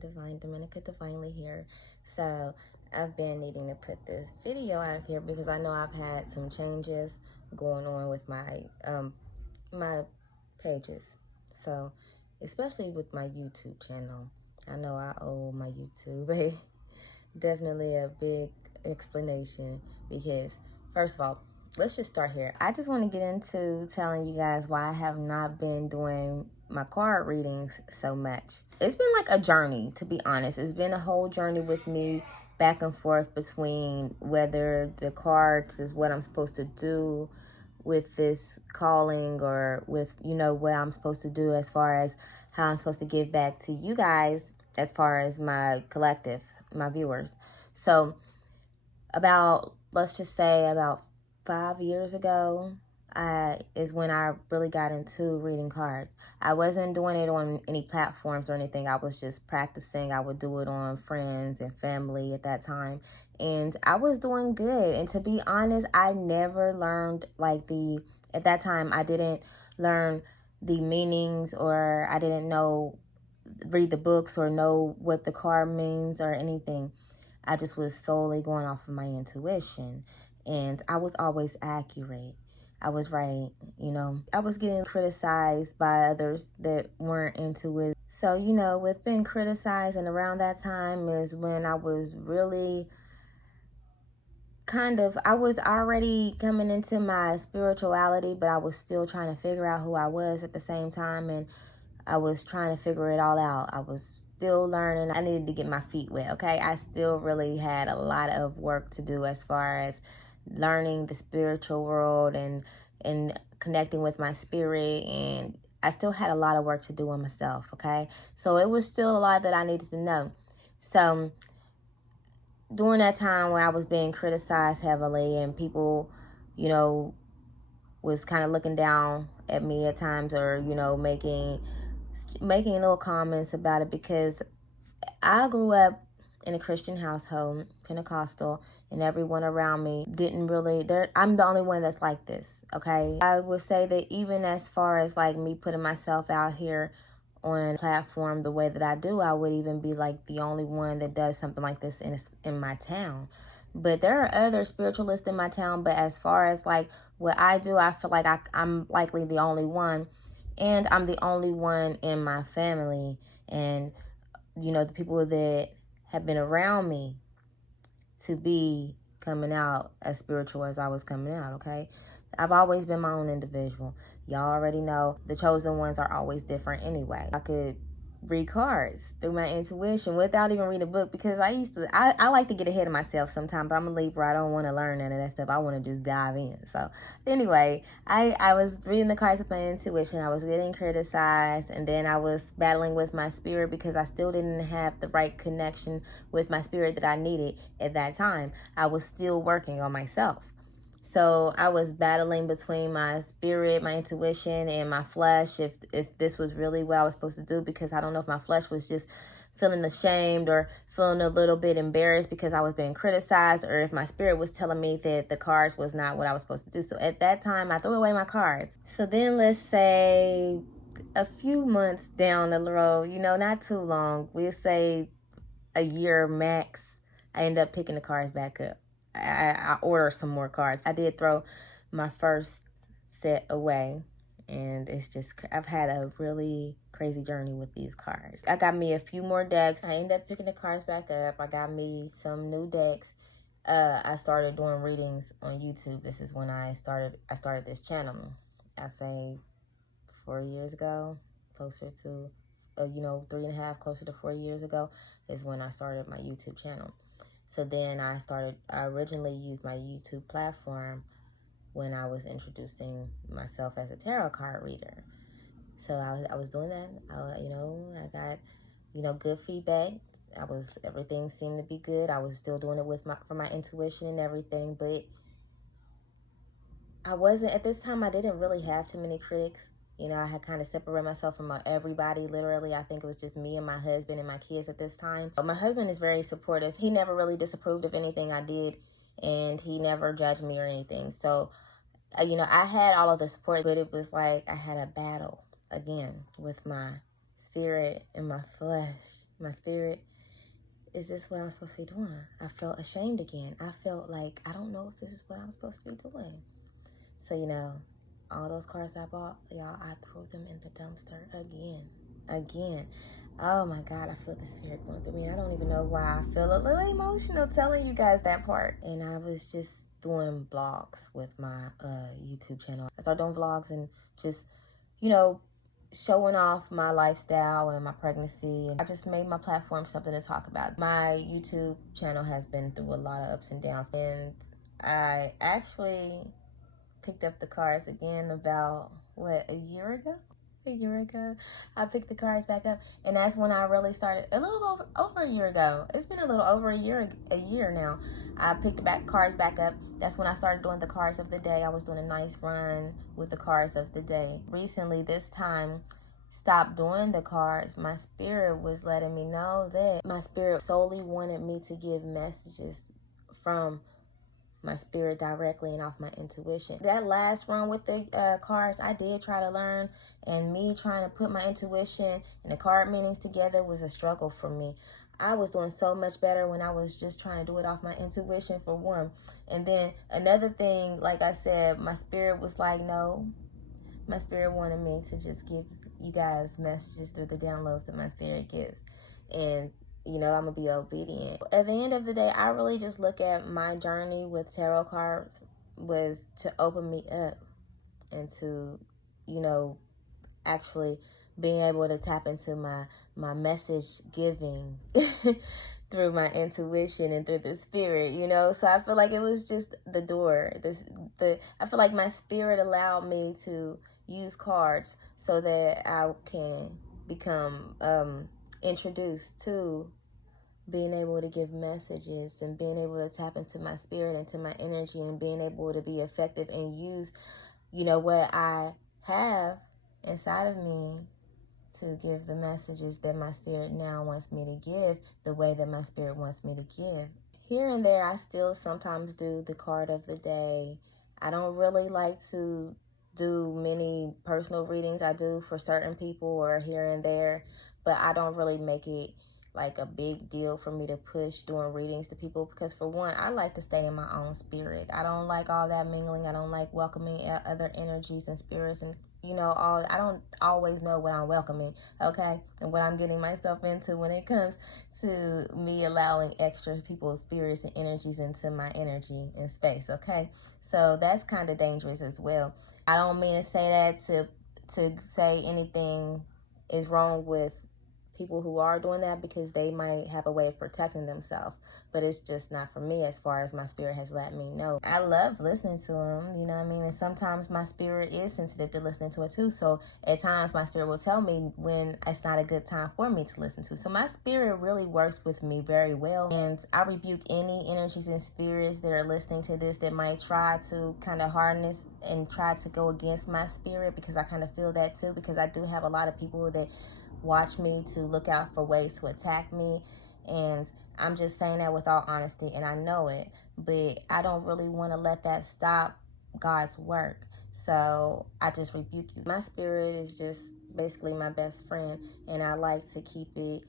Divine, Dominica Divinely here. So I've been needing to put this video out of here because I know I've had some changes going on with my pages. So especially with my YouTube channel. I know I owe my YouTube definitely a big explanation because first of all, let's just start here. I just want to get into telling you guys why I have not been doing my card readings so much. It's been like a journey, to be honest. It's been a whole journey with me back and forth between whether the cards is what I'm supposed to do with this calling or with, what I'm supposed to do as far as how I'm supposed to give back to you guys as far as my collective, my viewers. So let's just say about 5 years ago, is when I really got into reading cards. I wasn't doing it on any platforms or anything. I was just practicing. I would do it on friends and family at that time. And I was doing good. And to be honest, I never learned at that time, I didn't learn the meanings, or I didn't read the books or know what the card means or anything. I just was solely going off of my intuition, and I was always accurate. I was right, I was getting criticized by others that weren't into it. So, with being criticized, and around that time is when I was really I was already coming into my spirituality, but I was still trying to figure out who I was at the same time, and I was trying to figure it all out. I was still learning. I needed to get my feet wet, okay? I still really had a lot of work to do as far as learning the spiritual world and connecting with my spirit, and I still had a lot of work to do on myself, okay? So it was still a lot that I needed to know. So during that time where I was being criticized heavily and people, was kind of looking down at me at times, or, making little comments about it, because I grew up in a Christian household, Pentecostal, and everyone around me didn't really, I'm the only one that's like this, okay? I would say that even as far as like me putting myself out here on platform the way that I do, I would even be like the only one that does something like this in my town. But there are other spiritualists in my town, but as far as like what I do, I feel like I'm likely the only one, and I'm the only one in my family, and the people that have been around me to be coming out as spiritual as I was coming out, okay? I've always been my own individual. Y'all already know the chosen ones are always different anyway. I could read cards through my intuition without even reading a book, because I like to get ahead of myself sometimes, but I'm a Libra. I don't want to learn none of that stuff. I want to just dive in. So anyway, I was reading the cards with my intuition. I was getting criticized, and then I was battling with my spirit because I still didn't have the right connection with my spirit that I needed at that time. I was still working on myself. So I was battling between my spirit, my intuition, and my flesh, if this was really what I was supposed to do, because I don't know if my flesh was just feeling ashamed or feeling a little bit embarrassed because I was being criticized, or if my spirit was telling me that the cards was not what I was supposed to do. So at that time, I threw away my cards. So then let's say a few months down the road, not too long, we'll say a year max, I end up picking the cards back up. I order some more cards. I did throw my first set away, and it's just, I've had a really crazy journey with these cards. I got me a few more decks. I ended up picking the cards back up. I got me some new decks. I started doing readings on YouTube. This is when I started this channel. I say 4 years ago, closer to 3.5, closer to 4 years ago is when I started my YouTube channel. So then I originally used my YouTube platform when I was introducing myself as a tarot card reader. So I was doing that. I got, good feedback. Everything seemed to be good. I was still doing it for my intuition and everything, but at this time, I didn't really have too many critics. I had kind of separated myself from everybody, literally. I think it was just me and my husband and my kids at this time. But my husband is very supportive. He never really disapproved of anything I did, and he never judged me or anything. So, I had all of the support, but it was like I had a battle again with my spirit and my flesh, my spirit, is this what I'm supposed to be doing? I felt ashamed again. I felt like, I don't know if this is what I'm supposed to be doing. So, you know, all those cars I bought, y'all, I threw them in the dumpster again. Oh my God, I feel the spirit going through me. I don't even know why I feel a little emotional telling you guys that part. And I was just doing vlogs with my YouTube channel. I started doing vlogs and just, you know, showing off my lifestyle and my pregnancy. And I just made my platform something to talk about. My YouTube channel has been through a lot of ups and downs. And I actually picked up the cars again about, a year ago? I picked the cars back up, and that's when I really started, a little over a year ago. It's been a little over a year now. I picked the cars back up. That's when I started doing the cars of the day. I was doing a nice run with the cars of the day. Recently, this time, stopped doing the cards. My spirit was letting me know that my spirit solely wanted me to give messages from my spirit directly and off my intuition. That last run with the cards, I did try to learn, and me trying to put my intuition and the card meanings together was a struggle for me. I was doing so much better when I was just trying to do it off my intuition, for one. And then another thing, like I said, my spirit was like, no. My spirit wanted me to just give you guys messages through the downloads that my spirit gives. And you know, I'm going to be obedient. At the end of the day, I really just look at my journey with tarot cards was to open me up and to, you know, actually being able to tap into my message giving through my intuition and through the spirit, you know. So I feel like it was just the door. I feel like my spirit allowed me to use cards so that I can become introduced to being able to give messages and being able to tap into my spirit, into my energy, and being able to be effective and use, you know, what I have inside of me to give the messages that my spirit now wants me to give the way that my spirit wants me to give. Here and there, I still sometimes do the card of the day. I don't really like to do many personal readings. I do for certain people or here and there, but I don't really make it like a big deal for me to push doing readings to people, because for one, I like to stay in my own spirit. I don't like all that mingling. I don't like welcoming other energies and spirits, and you know, I don't always know what I'm welcoming, okay, and what I'm getting myself into when it comes to me allowing extra people's spirits and energies into my energy and space, okay? So that's kind of dangerous as well. I don't mean to say that to say anything is wrong with people who are doing that, because they might have a way of protecting themselves, but it's just not for me as far as my spirit has let me know. I love listening to them, you know what I mean? And sometimes my spirit is sensitive to listening to it too, so at times my spirit will tell me when it's not a good time for me to listen to. So my spirit really works with me very well, and I rebuke any energies and spirits that are listening to this that might try to kind of harness and try to go against my spirit, because I kind of feel that too, because I do have a lot of people that watch me to look out for ways to attack me, and I'm just saying that with all honesty, and I know it, but I don't really want to let that stop God's work. So I just rebuke you. My spirit is just basically my best friend, and I like to keep it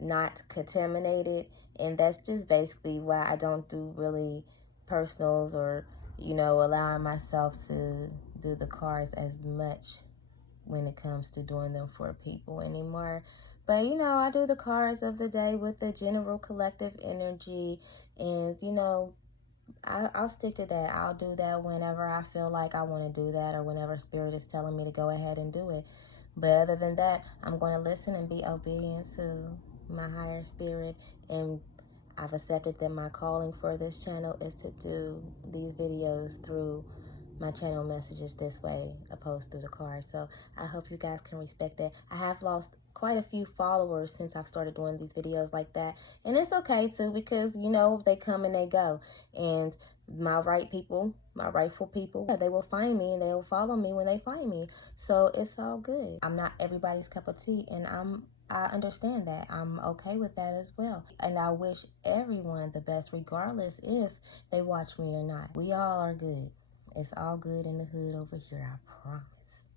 not contaminated, and that's just basically why I don't do really personals or, you know, allowing myself to do the cards as much when it comes to doing them for people anymore. But, you know, I do the cards of the day with the general collective energy, and, you know, I'll stick to that. I'll do that whenever I feel like I want to do that, or whenever spirit is telling me to go ahead and do it. But other than that, I'm going to listen and be obedient to my higher spirit, and I've accepted that my calling for this channel is to do these videos through my channel messages this way, opposed through the cards. So I hope you guys can respect that. I have lost quite a few followers since I've started doing these videos like that, and it's okay too, because you know, they come and they go, and my rightful people, they will find me and they will follow me when they find me. So it's all good. I'm not everybody's cup of tea, and I understand that. I'm okay with that as well. And I wish everyone the best, regardless if they watch me or not. We all are good. It's all good in the hood over here, I promise.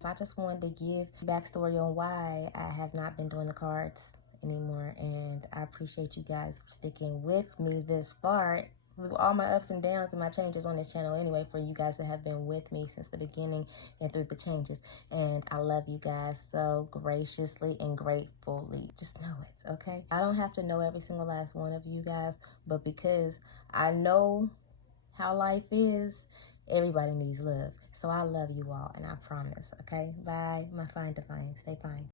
So I just wanted to give backstory on why I have not been doing the cards anymore, and I appreciate you guys for sticking with me this far with all my ups and downs and my changes on this channel anyway, for you guys that have been with me since the beginning and through the changes. And I love you guys so graciously and gratefully. Just know it, okay? I don't have to know every single last one of you guys, but because I know how life is, everybody needs love. So I love you all, and I promise, okay? Bye, my fine divine. Stay fine.